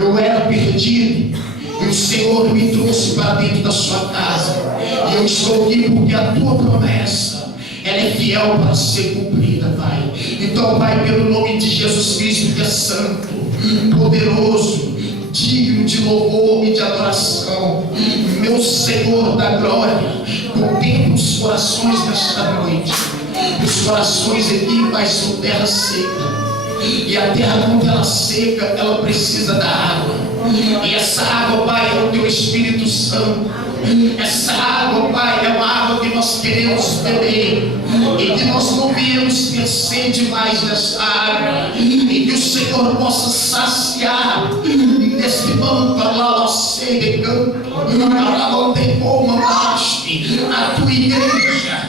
Eu era perdido e o Senhor me trouxe para dentro da sua casa. E eu estou aqui porque a tua promessa, ela é fiel para ser cumprida, Pai. Então, Pai, pelo nome de Jesus Cristo, que é santo, poderoso, digno de louvor e de adoração, meu Senhor da glória, contempla os corações nesta noite. Os corações aqui, Pai, são terra seca. E a terra, quando ela seca, ela precisa da água. E essa água, Pai, é o teu Espírito Santo. Essa água, Pai, é uma água que nós queremos beber. E que nós não viemos ter sede mais dessa água. E que o Senhor possa saciar nesse banco, lá, ó, segue, canto. Lá, não tem como, amaste a tua igreja.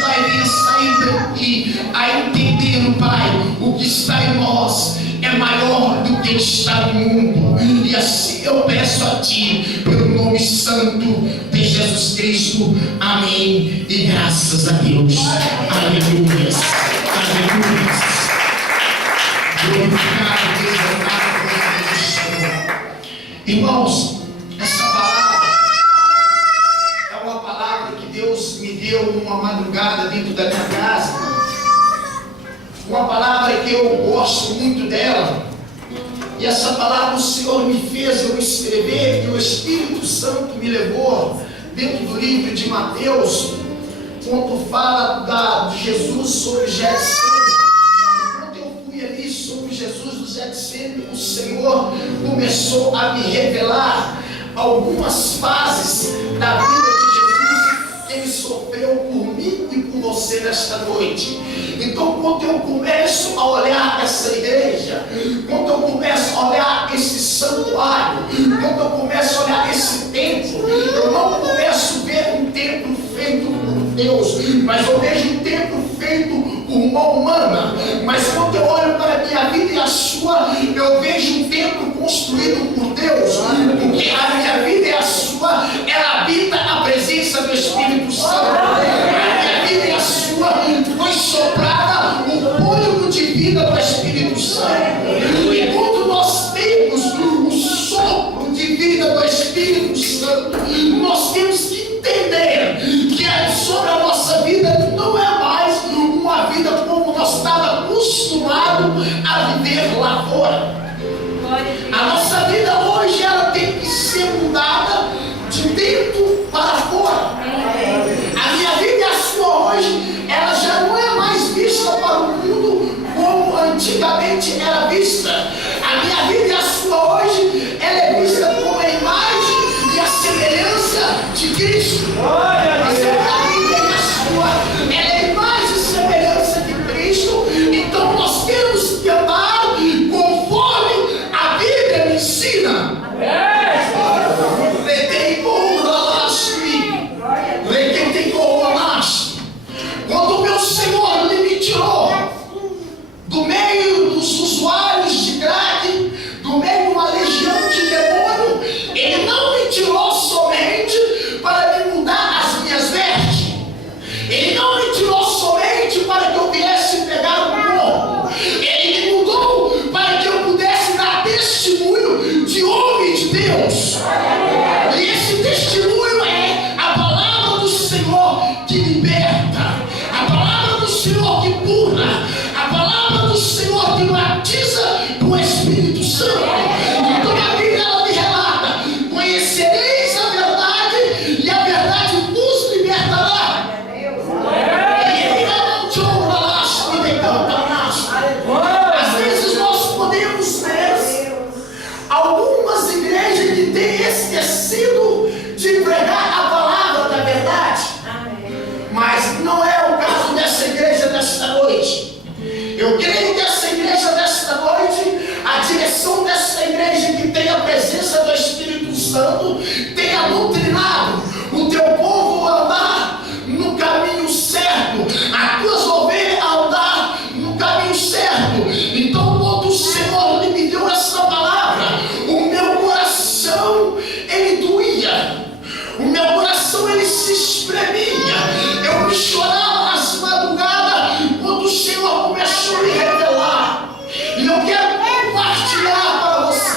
Pai, venha sair daqui a entender, Pai, o que está em nós é maior do que está no mundo. E assim eu peço a Ti, pelo nome santo de Jesus Cristo. Amém. E graças a Deus. Aleluia. Aleluia. Glorificado, Deus, Senhor. Irmãos, essa palavra é uma palavra que Deus me deu numa madrugada dentro da minha casa. Uma palavra que eu gosto muito dela. E essa palavra o Senhor me fez eu escrever, que o Espírito Santo me levou dentro do livro de Mateus, quando fala de Jesus sobre Getsemane. Quando eu fui ali sobre Jesus do Getsemane, o Senhor começou a me revelar algumas fases da vida de Jesus que Ele sofreu por mim e por você nesta noite. Então, quando eu começo a olhar essa igreja, quando eu começo a olhar esse santuário, quando eu começo a olhar esse templo, eu não começo a ver um templo feito por Deus, mas eu vejo um templo feito por mão humana. Mas quando eu olho para a minha vida e a sua, eu vejo um templo construído por Deus, porque a minha vida e a sua, ela habita a presença do Espírito Santo. A minha vida e a sua foi soprada o fôlego de vida do Espírito Santo. E quando nós temos o sopro de vida do Espírito Santo, nós temos que entender que sobre a nossa vida não é mais uma vida como nós estávamos acostumados a viver lá fora. A nossa vida hoje, ela tem que ser mudada de dentro para fora. A minha vida e a sua hoje, ela já não é mais vista para o mundo como antigamente era vista. A minha vida e a sua hoje, ela é vista como a imagem e a semelhança de Cristo. Mas a minha vida e a sua, ela é a imagem e semelhança de Cristo. Então nós temos que andar conforme a Bíblia me ensina. Quando o meu Senhor me tirou do meio dos usuários de crack, do meio de uma legião de demônio, Ele não me tirou somente para me mudar as minhas vestes. Ele não me tirou somente para que eu viesse pegar um corpo. Ele me mudou para que eu pudesse dar testemunho de homem de Deus. E esse testemunho é a palavra do Senhor que liberta, a palavra do Senhor que cura, a palavra do Senhor que batiza com o Espírito Santo. Então a Bíblia, ela me relata: conhecereis a verdade e a verdade vos libertará. Às vezes nós podemos ver algumas igrejas que têm esquecido de pregar a palavra da verdade. Mas não é o caso dessa igreja desta noite. Eu creio que essa igreja desta noite, a direção dessa igreja que tem a presença do Espírito Santo, tenha doutrinado o teu povo a andar no caminho certo, as tuas ovelhas a andar no caminho certo. Então, quando o Senhor me deu essa palavra, o meu coração, ele doía, o meu coração, ele se espremia, eu chorava nas madrugadas quando o Senhor começou a me revelar. E eu quero compartilhar para você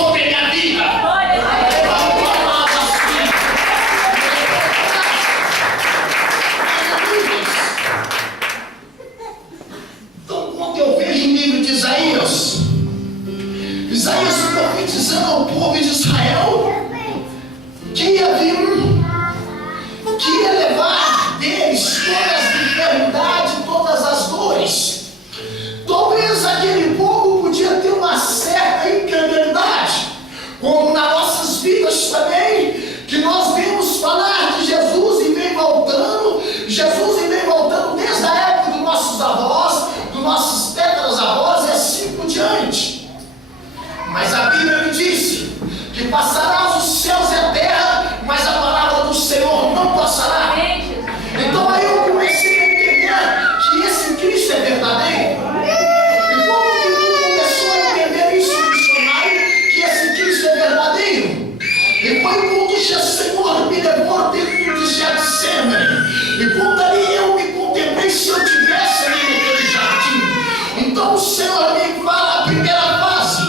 sobre a minha vida. Então, quando eu vejo o livro de Isaías profetizando ao povo de Israel que ia vir que ia levar deles todas as enfermidades, todas as dores. Talvez aquele povo podia ter uma certa incredulidade, como nas nossas vidas também, que nós vemos falar de Jesus e vem voltando desde a época dos nossos avós, dos nossos tetras-avós e assim por diante. Mas a Bíblia me disse que passará os céus e a terra, mas a palavra do Senhor não passará. Então aí eu comecei a entender que esse Cristo é verdadeiro. E como que tu começou a entender isso, missionário, que esse Cristo é verdadeiro? E foi quando o Senhor me levou dentro de Getsemane. E quando ali eu me contemplei se eu tivesse ali naquele jardim. Então o Senhor me fala a primeira fase.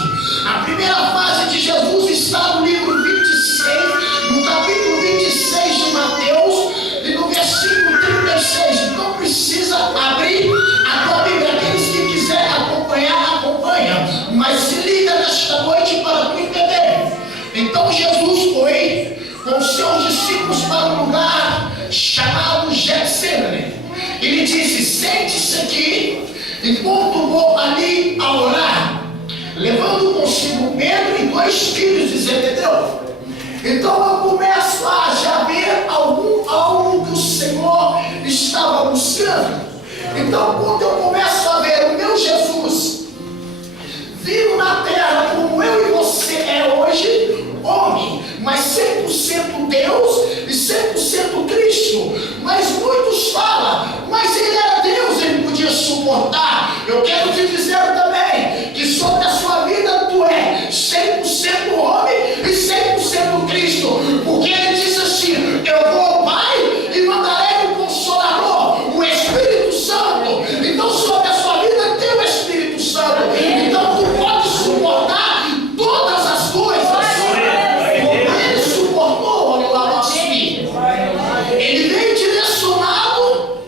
A primeira fase de Jesus está no livro 26, no capítulo 26 de Mateus, e no versículo 36. Então precisa abrir a tua Bíblia. Aqueles que quiserem acompanhar, acompanha. Mas se liga nesta noite para tu entender. Então Jesus foi com os seus discípulos para um lugar chamado Getsemane. Ele disse: sente-se aqui enquanto vou ali a orar, levando consigo Pedro e 2 filhos de Zebedeu. Então eu começo a já ver algo que o Senhor estava buscando. Então quando eu começo a ver o meu Jesus vindo na terra como eu e você é hoje, homem, mas 100% Deus e 100% Cristo. Mas muitos falam, mas ele era Deus, ele podia suportar. Eu quero te dizer também que sobre a sua vida tu é 100% homem e 100% Cristo, porque ele diz assim: eu vou ao Pai e mandarei o Consolador, o Espírito Santo. Então sobre a sua vida tem o Espírito Santo. Então tu pode suportar todas as coisas. Ele suportou, olha lá, nosso filho. Ele veio direcionado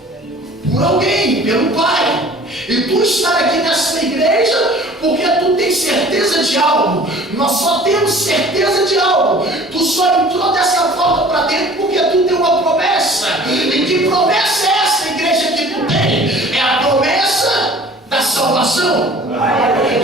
por alguém, pelo Pai. E tu está aqui nessa igreja porque tu tens certeza de algo. Nós só temos certeza de algo. Tu só entrou dessa forma para dentro porque tu tem uma promessa. E que promessa é essa, igreja, que tu tem? É a promessa da salvação.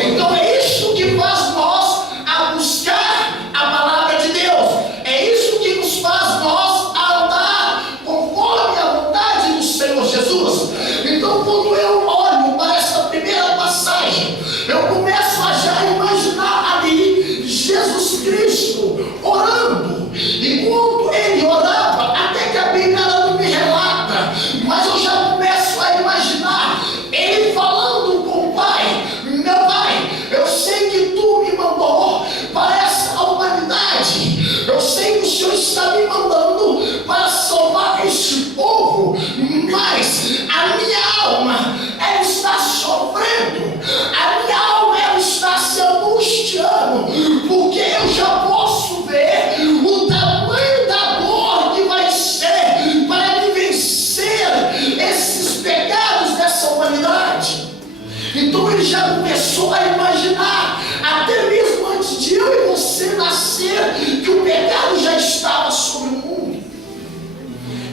Então é isso que faz nós a buscar a palavra de Deus. É isso que nos faz nós a andar conforme a vontade do Senhor Jesus. Então quando eu olho para essa primeira passagem, eu começo a já imaginar ali Jesus Cristo orando. Enquanto ele orava, até que a Bíblia não me relata, mas eu já começo a imaginar ele falando com o Pai: meu Pai, eu sei que tu me mandou para essa humanidade, eu sei que o Senhor está me mandando para salvar este povo, mas a minha alma, ela está sofrendo, a minha alma, ela está se angustiando, porque eu já posso ver o tamanho da dor que vai ser para me vencer esses pecados dessa humanidade. Então ele já começou a imaginar, até mesmo antes de eu e você nascer, que o pecado já estava sobre o mundo.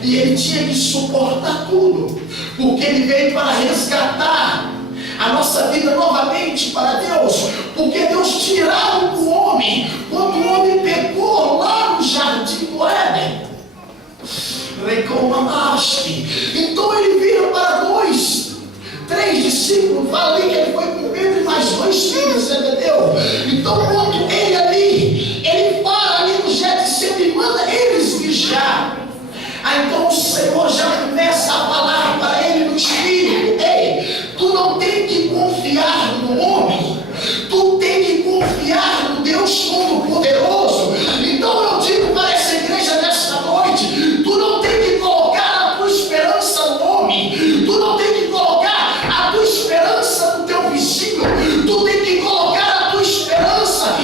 E ele tinha que suportar tudo, porque ele veio para resgatar a nossa vida novamente para Deus, porque Deus tirava o homem quando o homem pecou lá no jardim do Éden. Então ele vira para 2, 3 discípulos, fala ali que ele foi com Pedro e mais 2 filhos de Zebedeu. Então quando ele para ali no Getsemane e manda eles vigiar. Então o Senhor já começa a falar para ele no espírito: ei, tu não tem que confiar no homem, tu tem que confiar no Deus Todo-Poderoso. Então eu digo para essa igreja nesta noite: tu não tem que colocar a tua esperança no homem, tu não tem que colocar a tua esperança no teu vizinho, tu tem que colocar a tua esperança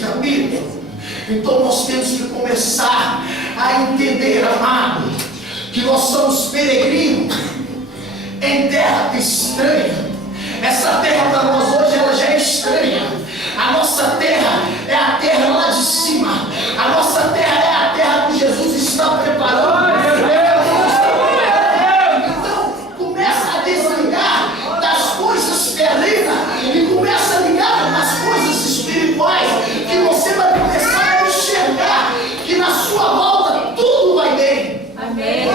capítulo. Então nós temos que começar a entender, amado, que nós somos peregrinos em terra estranha. Essa terra para nós hoje ela já é estranha. A nossa terra é a terra lá de cima. A nossa terra é a terra que Jesus está preparando. Então começa a desligar das coisas terrenas e começa a ligar nas coisas espirituais, que você vai começar a enxergar que na sua volta tudo vai bem. Amém.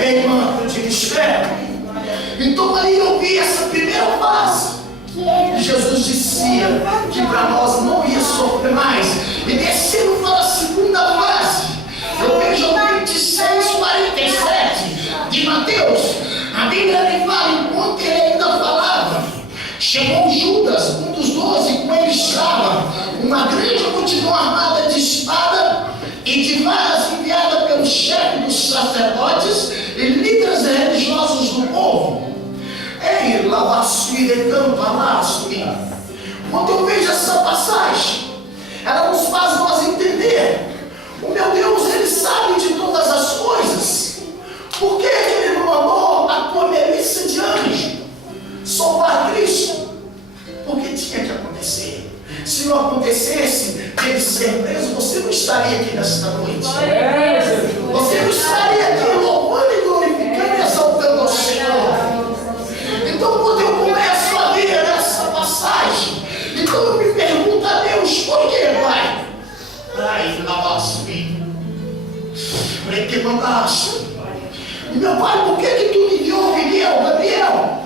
Ei, irmão, eu te espero. Então aí eu vi essa primeira fase. E Jesus dizia que para nós não ia sofrer mais. E descendo para a segunda fase, eu vejo o 26, 47 de Mateus. A Bíblia me fala, enquanto ele ainda falava, chegou Judas, um dos 12, com ele estava uma grande multidão armada de espada e de varas enviada pelo chefe dos sacerdotes e líderes religiosos do povo. Ei, quando eu vejo essa passagem, ela nos faz nós entender. O meu Deus, Ele sabe de todas as coisas. Por que Ele não mandou a tua milícia de anjo soltar Cristo? Porque tinha que acontecer. Se não acontecesse, ele ser preso, você não estaria aqui nesta noite. Você não estaria aqui louvando e glorificando e exaltando ao Senhor. Então quando eu começo a ler essa passagem, então eu me pergunto a Deus, por que, Pai? Ai, que mandaste. E meu Pai, por que tu me enviou Miguel, Gabriel?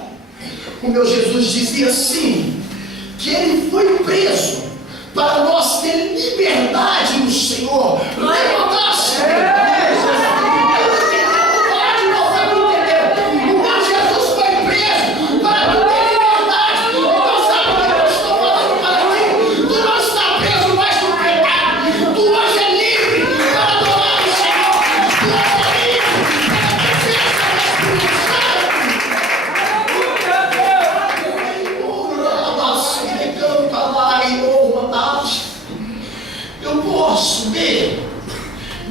O meu Jesus dizia assim, que ele foi preso para nós ter liberdade no Senhor. Levantar-se.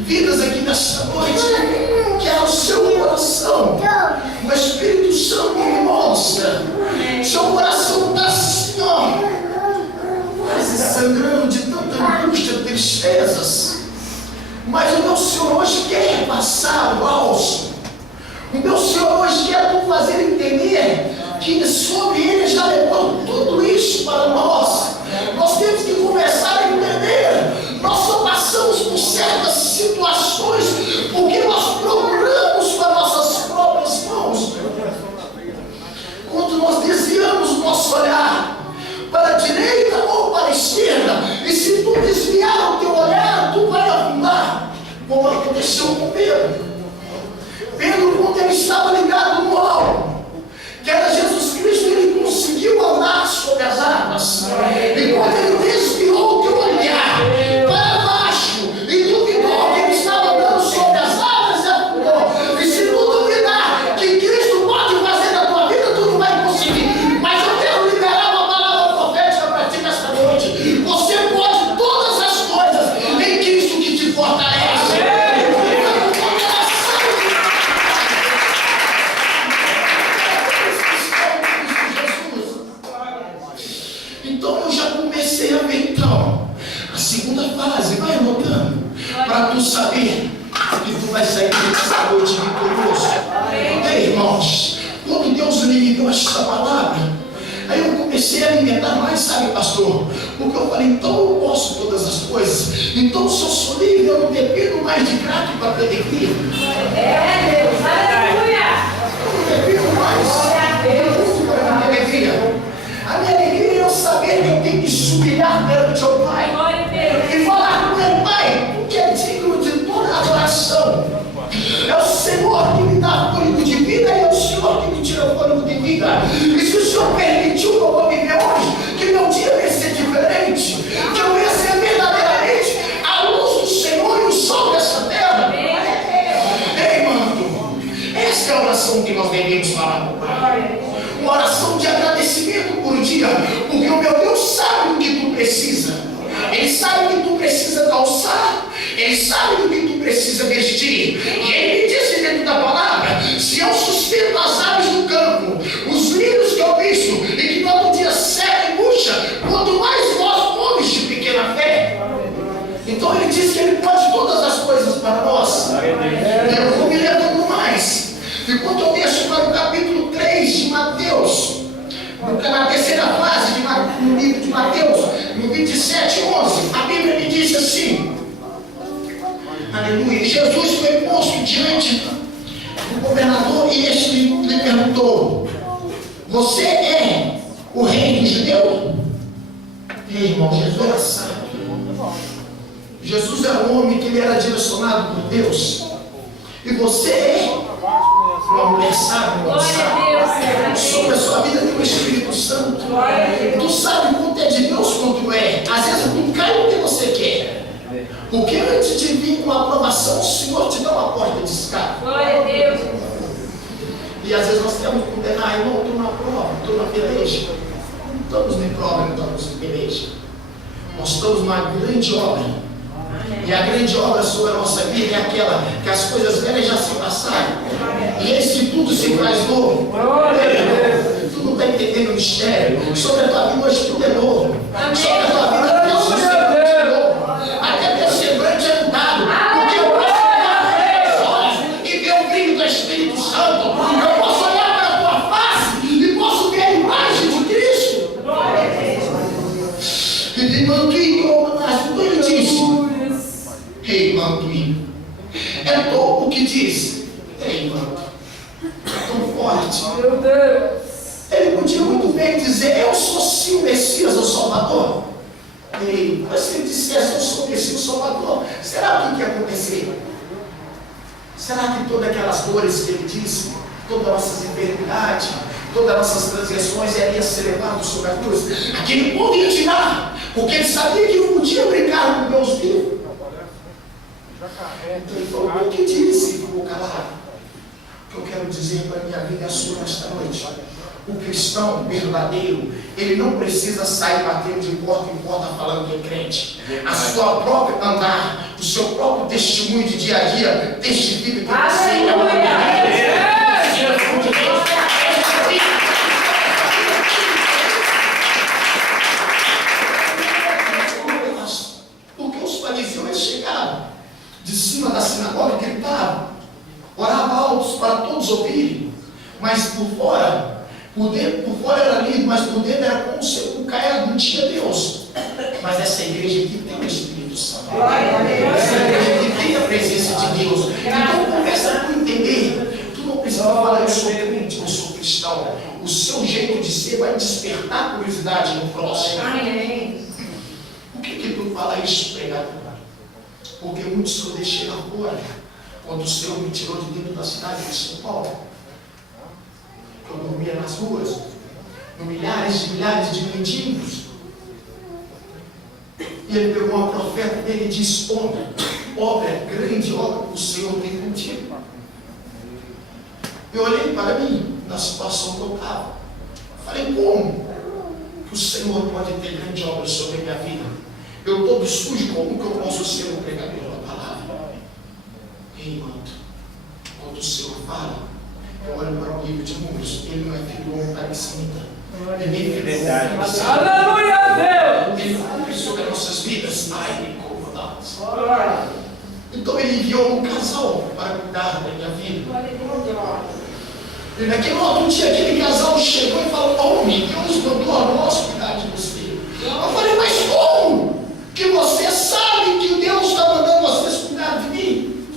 Vidas aqui nessa noite, que é o seu coração, o Espírito Santo me mostra, seu coração está assim, ó, quase sangrando de tanta angústia, tristezas, mas o meu Senhor hoje quer passar o bálsamo. O meu Senhor hoje quer nos fazer entender que sobre Ele já levou tudo isso para nós. Nós temos que começar a entender. Nós só passamos por certas situações porque nós procuramos com as nossas próprias mãos. Quando nós desviamos o nosso olhar para a direita ou para a esquerda, e se tu desviar o teu olhar, tu vai afundar, como aconteceu com Pedro. Pedro, quando ele estava ligado no alvo, que era Jesus Cristo, ele conseguiu andar sobre as águas. E quando ele desviou o teu olhar para baixo e duvidou que ele estava andando sobre as águas, ele afundou. E se tu duvidar que Cristo pode fazer na tua vida, tu não vai conseguir. Mas eu quero liberar uma palavra profética para ti nesta noite. Você pode todas as coisas em Cristo que te fortalece. Vai anotando, para tu saber que tu vai sair dessa noite vitorioso. Ei, irmãos, quando Deus me deu esta palavra, aí eu comecei a alimentar mais, sabe, pastor? Porque eu falei, então eu posso todas as coisas. Então se eu sou livre, eu não dependo mais de grato para ter alegria. Deus, aleluia! Eu não dependo mais para ter alegria. A minha alegria é eu saber que eu tenho que se humilhar perante o Pai. E falar com ele, Pai, porque é digno de toda adoração. É o Senhor que me dá fôlego de vida e é o Senhor que me tira o fôlego de vida. E se o Senhor permitiu que eu vou viver hoje, que meu dia vai ser diferente, que eu venha ser verdadeiramente a luz do Senhor e o sol dessa terra. Ei, mano, essa é a oração que nós devemos falar com o Pai. Uma oração de agradecimento por dia, porque o meu Deus sabe o que tu precisa. precisa calçar, Ele sabe do que tu precisa vestir. E Ele me disse dentro da palavra: se eu sustento as aves do campo, os lírios que eu visto, e que todo dia seca e murcha, quanto mais vós, homens de pequena fé. Então Ele diz que Ele pode todas as coisas para nós. Eu vou me levando mais. Enquanto eu desço para o capítulo 3 de Mateus, na terceira fase no livro de Mateus, no 27, 11, a Bíblia me diz assim: aleluia, Jesus foi posto diante do governador e este lhe perguntou: você é o rei dos judeus? Ei, irmão, Jesus era sábio. Jesus era um homem que ele era direcionado por Deus. E você é uma mulher sábia, uma sábia. Sobre a sua vida tem o Espírito Santo. Tu sabe quanto é de Deus quanto é. Às vezes tu cai no que você quer. Porque antes de vir com a aprovação, o Senhor te dá uma porta de escape. Glória a Deus. E às vezes nós temos que condenar: irmão, estou na prova, estou na peleja. Não estamos em prova, não estamos em peleja. Nós estamos numa grande obra. E a grande obra sobre a nossa vida é aquela que as coisas velhas já se passaram. E eis que tudo se faz novo. Tu não está entendendo o mistério. Sobre a tua vida hoje tudo é novo. Sobre a tua vida Deus é novo. Até perseverante é mudado. Porque eu posso olhar para os olhos e ver o brilho do Espírito Santo. Eu posso olhar para a tua face e posso ver a imagem de Cristo. E de mantuinho, então ele disse: ei, mantuinho, é pouco o que diz. Ei, manto, é tão forte. Meu Deus. Ele podia muito bem dizer: eu sou sim o Messias, o Salvador. Ei, mas se ele dissesse: eu sou o Messias, o Salvador, será o que ia acontecer? Será que todas aquelas dores que ele disse, todas as nossas enfermidades, todas as nossas transgressões iria ser levado sobre a cruz? Aquele povo ia tirar, porque ele sabia que não podia brincar com Deus vivo. Então ele falou: o que disse? Ficou calado. O que eu quero dizer para a minha vida e a sua nesta noite: o cristão verdadeiro, ele não precisa sair batendo de porta em porta falando que é crente. A sua própria andar, o seu próprio testemunho de dia a dia testifica que você é uma mulher. Porque os fariseus chegavam de cima da sinagoga e gritavam, oravam altos para todos ouvirem, mas por fora era lindo, mas por dentro era como se o caia, não tinha Deus. Mas essa igreja aqui tem o Espírito Santo. Essa igreja aqui tem a presença de Deus. Então começa a entender. Tu não precisa falar: eu sou crente, eu sou cristão. O seu jeito de ser vai despertar curiosidade no próximo. Por que tu fala isso, pregador? Porque muitos que eu deixei lá fora, quando o Senhor me tirou de dentro da cidade de São Paulo, eu dormia nas ruas, com milhares de mendigos. E ele pegou uma profeta dele e disse: obra, grande obra que o Senhor tem contigo. Eu olhei para mim, na situação que eu estava. Falei: como que o Senhor pode ter grande obra sobre a minha vida? Eu todo sujo, como que eu posso ser um pregador da palavra? Ei, manto, quando o Senhor fala, eu olho para o livro de Números, ele não é filho do homem parecimita. Ele nem filho do homem parecimita. Aleluia a Deus! Ele cumpre sobre as nossas vidas. Ai, me incomodadas. Então ele enviou um casal para cuidar da minha vida. E naquele outro dia, aquele casal chegou e falou: homem, Deus mandou a nós cuidar de você. Eu falei: mas como que você sabe que Deus está mandando vocês cuidar de mim?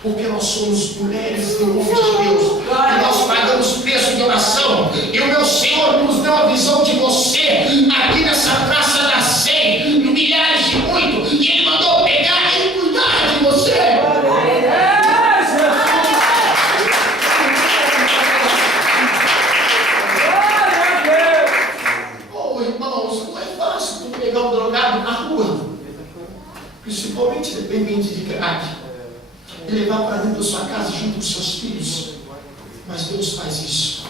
Porque nós somos mulheres e homens de Deus, e nós pagamos preço de oração, e o meu Senhor nos deu a visão de você aqui nessa praça da Sé, no milhares de muito, e Ele mandou pegar e cuidar de você. Oh, irmãos, não é fácil tu pegar um drogado na rua, principalmente dependente de crack, e levar para dentro da sua casa junto com seus filhos. Mas Deus faz isso.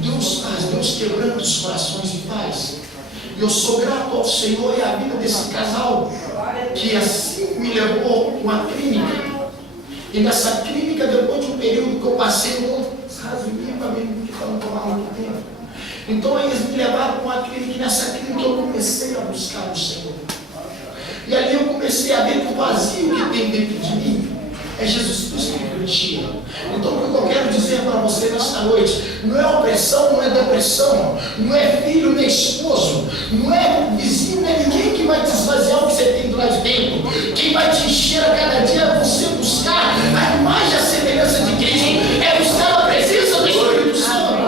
Deus quebranta os corações e faz. E eu sou grato ao Senhor e à vida desse casal, que assim me levou para uma clínica. E nessa clínica, depois de um período que eu passei, eu rasguei para mim, para não tomar muito tempo. Então eles me levaram para uma clínica, e nessa clínica eu comecei a buscar o Senhor. E ali eu comecei a ver que o vazio que tem dentro de mim é Jesus Cristo que preenchia. Então o que eu quero dizer para você nesta noite, não é opressão, não é depressão, não é filho nem esposo, não é vizinho, não é ninguém que vai te esvaziar o que você tem do lado de dentro. Quem vai te encher a cada dia é você buscar a imagem e a semelhança de Cristo, é buscar a presença do Espírito Santo.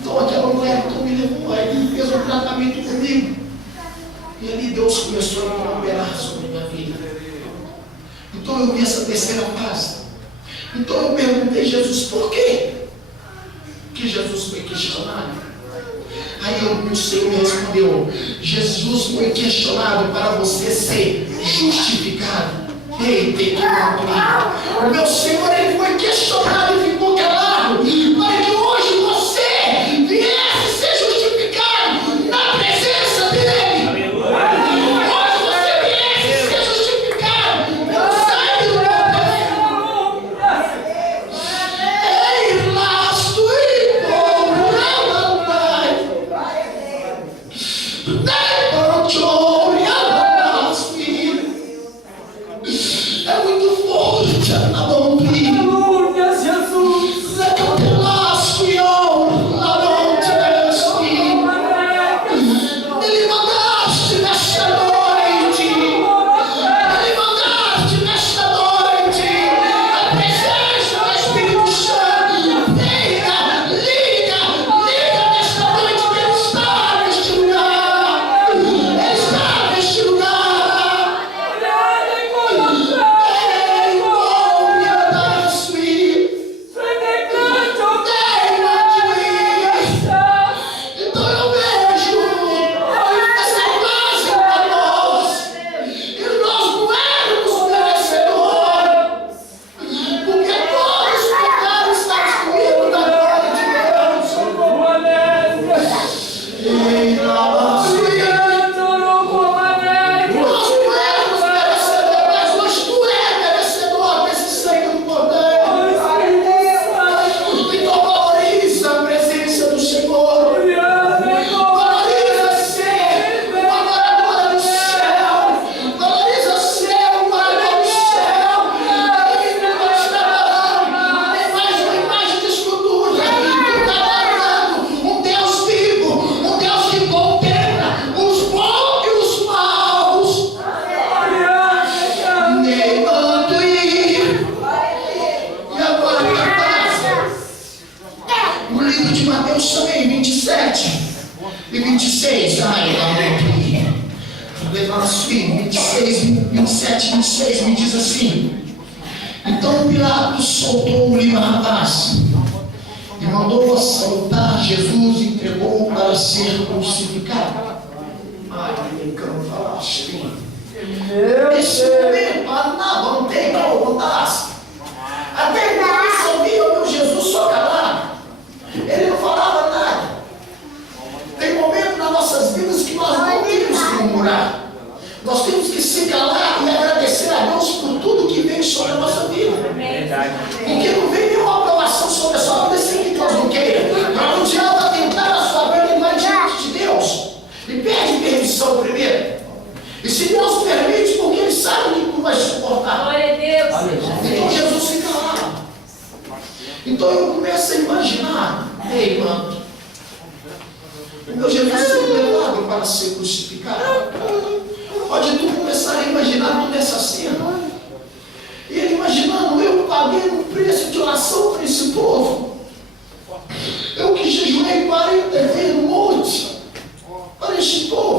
Então aquela mulher que me levou aí fez um tratamento comigo. E ali Deus começou a operar sobre a minha vida. Então eu vi essa terceira fase. Então eu perguntei a Jesus, por quê? Que Jesus foi questionado. Aí o Senhor me respondeu, Jesus foi questionado para você ser justificado. Ei, tem que cumprir. O meu Senhor, ele foi questionado e ficou calado, para que hoje você viesse ser justificado na presença dele. Hoje você viesse ser justificado pelo sangue do Cordeiro. Ei, lasto e bom, é muito forte a mão dele. Aleluia, Jesus. Ele mandaste nesta noite. Ele mandaste nesta noite a presença do Espírito Santo. Liga nesta noite que ele está neste lugar. Ele está neste lugar. Então eu vejo essa imagem para nós, e nós não éramos merecedores, porque todos os pecados estão excluídos da glória de Deus. Ei, nós não éramos merecedores, mas hoje tu é merecedor desse sangue do Cordeiro. Então valoriza a presença do Senhor. Valoriza ser uma moradora do céu. Valoriza ser um morador do céu. Ele não está falando. Tem mais uma imagem de escultura. Tu está falando um Deus vivo, um Deus que contempla os bons e os maus. Nem mando ir. E agora, no livro de Mateus também, 27 e 26. Levar os filhos, 26, 27 e 26, me diz assim. Então Pilatos soltou o livre rapaz e mandou soltar Jesus e entregou para ser crucificado. Ai, brincando, falaste. Nesse momento, não tem como contar. Até então eles ouviam meu Jesus só calado. Ele não falava nada. Tem momentos nas nossas vidas que nós não temos que murmurar. Nós temos que se calar e agradecer a Deus por tudo que vem sobre a nossa vida. Porque não vem nenhuma aprovação sobre a sua vida sem que Deus não queira. Não adianta tentar a sua vida e vai diante de Deus. E pede permissão primeiro. E se Deus permite, porque Ele sabe que tu vai suportar. Glória a Deus. Então Jesus fica lá. Então eu começo a imaginar, ei, mano, o meu Jesus foi levado para ser crucificado. Pode tu começar a imaginar toda essa cena. E ele imaginando, eu paguei um preço de oração para esse povo. Eu que jejuei 40 vezes no monte para este povo.